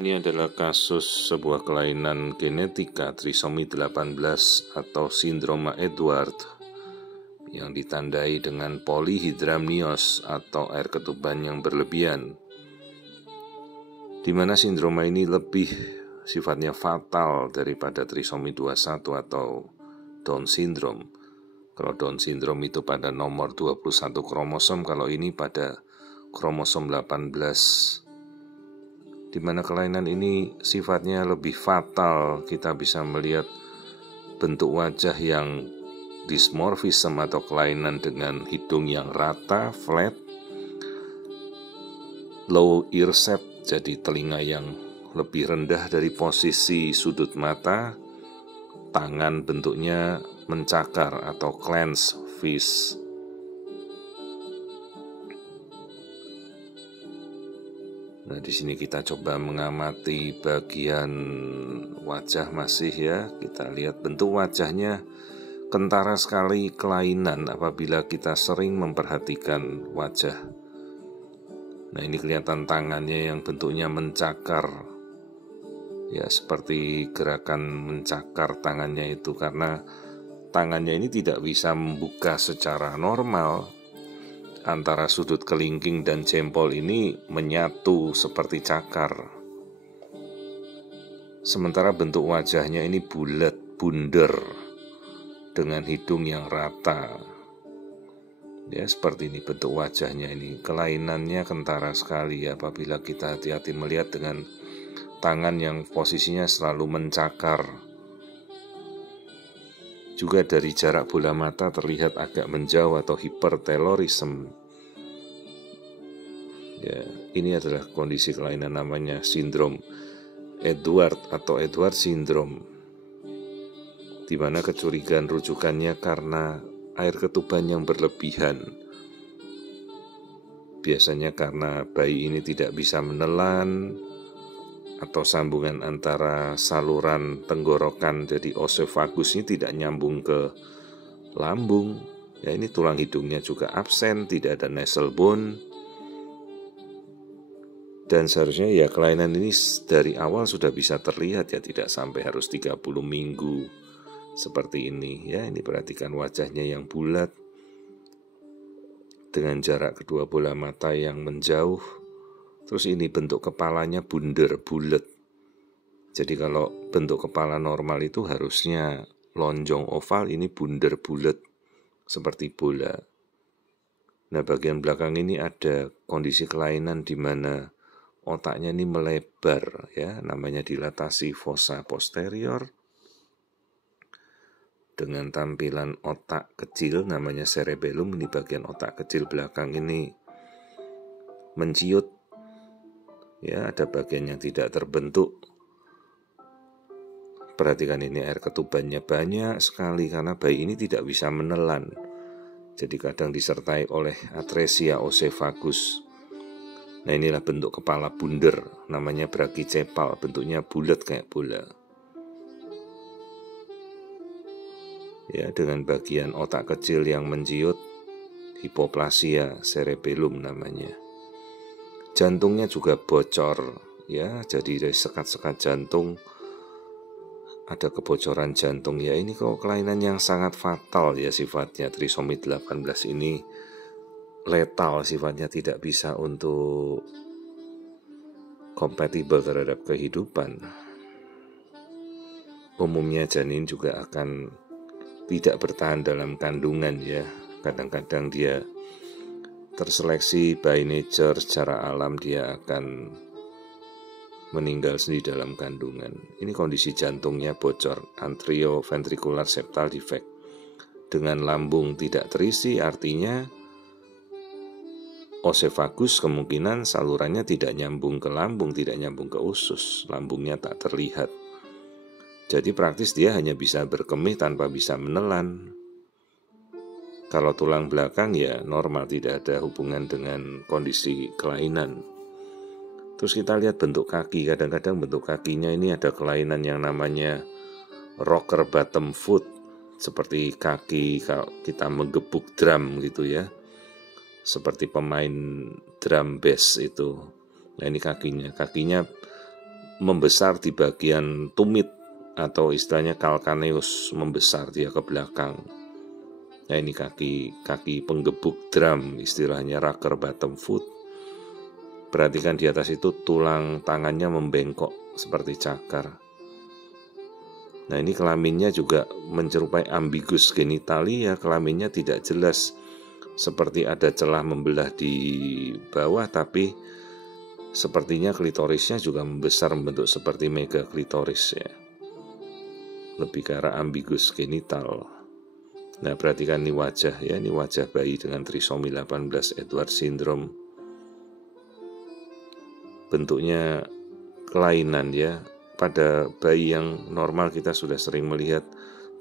Ini adalah kasus sebuah kelainan genetika trisomi 18 atau sindroma Edward yang ditandai dengan polihidramnios atau air ketuban yang berlebihan, di mana sindroma ini lebih sifatnya fatal daripada trisomi 21 atau Down syndrome. Kalau Down syndrome itu pada nomor 21 kromosom, kalau ini pada kromosom 18. Di mana kelainan ini sifatnya lebih fatal. Kita bisa melihat bentuk wajah yang dysmorphism atau kelainan dengan hidung yang rata, flat, low ear set, jadi telinga yang lebih rendah dari posisi sudut mata, tangan bentuknya mencakar atau clenched fist. Nah, di sini kita coba mengamati bagian wajah masih ya. Kita lihat bentuk wajahnya kentara sekali kelainan apabila kita sering memperhatikan wajah. Nah, ini kelihatan tangannya yang bentuknya mencakar. Ya, seperti gerakan mencakar tangannya itu karena tangannya ini tidak bisa membuka secara normal. Antara sudut kelingking dan jempol ini menyatu seperti cakar. Sementara bentuk wajahnya ini bulat, bunder, dengan hidung yang rata. Ya, seperti ini bentuk wajahnya ini. Kelainannya kentara sekali apabila kita hati-hati melihat dengan tangan yang posisinya selalu mencakar. Juga dari jarak bola mata terlihat agak menjauh atau hipertelorisme. Ya, ini adalah kondisi kelainan namanya sindrom Edward atau Edward syndrome, di mana kecurigaan rujukannya karena air ketuban yang berlebihan. Biasanya karena bayi ini tidak bisa menelan, atau sambungan antara saluran tenggorokan jadi oesophagus ini tidak nyambung ke lambung. Ya, ini tulang hidungnya juga absen, tidak ada nasal bone. Dan seharusnya ya kelainan ini dari awal sudah bisa terlihat ya, tidak sampai harus 30 minggu seperti ini. Ya, ini perhatikan wajahnya yang bulat dengan jarak kedua bola mata yang menjauh. Terus ini bentuk kepalanya bunder, bulat. Jadi kalau bentuk kepala normal itu harusnya lonjong oval, ini bunder bulat seperti bola. Nah, bagian belakang ini ada kondisi kelainan di mana otaknya ini melebar, ya, namanya dilatasi fossa posterior. Dengan tampilan otak kecil namanya cerebellum, ini bagian otak kecil belakang ini menciut. Ya, ada bagian yang tidak terbentuk. Perhatikan ini air ketubannya banyak sekali karena bayi ini tidak bisa menelan. Jadi kadang disertai oleh atresia oesophagus. Nah, inilah bentuk kepala bunder, namanya brachycepal, bentuknya bulat kayak bola. Ya, dengan bagian otak kecil yang menciut, hipoplasia cerebellum namanya. Jantungnya juga bocor, ya, jadi dari sekat-sekat jantung ada kebocoran jantung. Ya, ini kok kelainan yang sangat fatal ya sifatnya. Trisomi 18 ini letal sifatnya, tidak bisa untuk kompatibel terhadap kehidupan. Umumnya janin juga akan tidak bertahan dalam kandungan ya. Kadang-kadang dia terseleksi by nature, secara alam dia akan meninggal sendiri dalam kandungan. Ini kondisi jantungnya bocor, atrioventricular septal defect. Dengan lambung tidak terisi, artinya oesophagus kemungkinan salurannya tidak nyambung ke lambung, tidak nyambung ke usus, lambungnya tak terlihat. Jadi praktis dia hanya bisa berkemih tanpa bisa menelan. Kalau tulang belakang ya normal, tidak ada hubungan dengan kondisi kelainan. Terus kita lihat bentuk kaki, kadang-kadang bentuk kakinya ini ada kelainan yang namanya rocker bottom foot, seperti kaki kalau kita menggebuk drum gitu ya, seperti pemain drum bass itu. Nah, ini kakinya membesar di bagian tumit atau istilahnya calcaneus, membesar dia ke belakang. Nah ini kaki penggebuk drum, istilahnya rocker bottom foot. Perhatikan di atas itu tulang tangannya membengkok seperti cakar. Nah ini kelaminnya juga menyerupai ambigus genitalia, kelaminnya tidak jelas, seperti ada celah membelah di bawah, tapi sepertinya klitorisnya juga membesar membentuk seperti megaklitoris ya. Lebih ke arah ambigus genital. Nah perhatikan ini wajah ya, ini wajah bayi dengan trisomi 18 Edwards syndrome. Bentuknya kelainan ya. Pada bayi yang normal kita sudah sering melihat,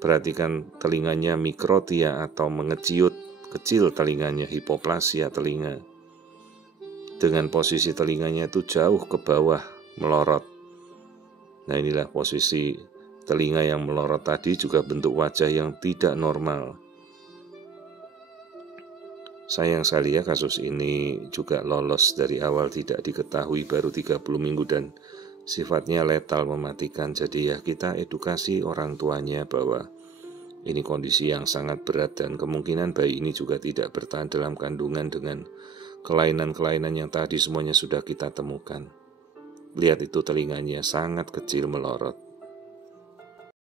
perhatikan telinganya mikrotia atau mengeciut, kecil telinganya, hipoplasia telinga. Dengan posisi telinganya itu jauh ke bawah, melorot. Nah inilah posisi telinga yang melorot tadi, juga bentuk wajah yang tidak normal. Sayang sekali ya, kasus ini juga lolos dari awal tidak diketahui, baru 30 minggu dan sifatnya letal, mematikan. Jadi ya kita edukasi orang tuanya bahwa ini kondisi yang sangat berat dan kemungkinan bayi ini juga tidak bertahan dalam kandungan dengan kelainan-kelainan yang tadi semuanya sudah kita temukan. Lihat itu telinganya sangat kecil melorot.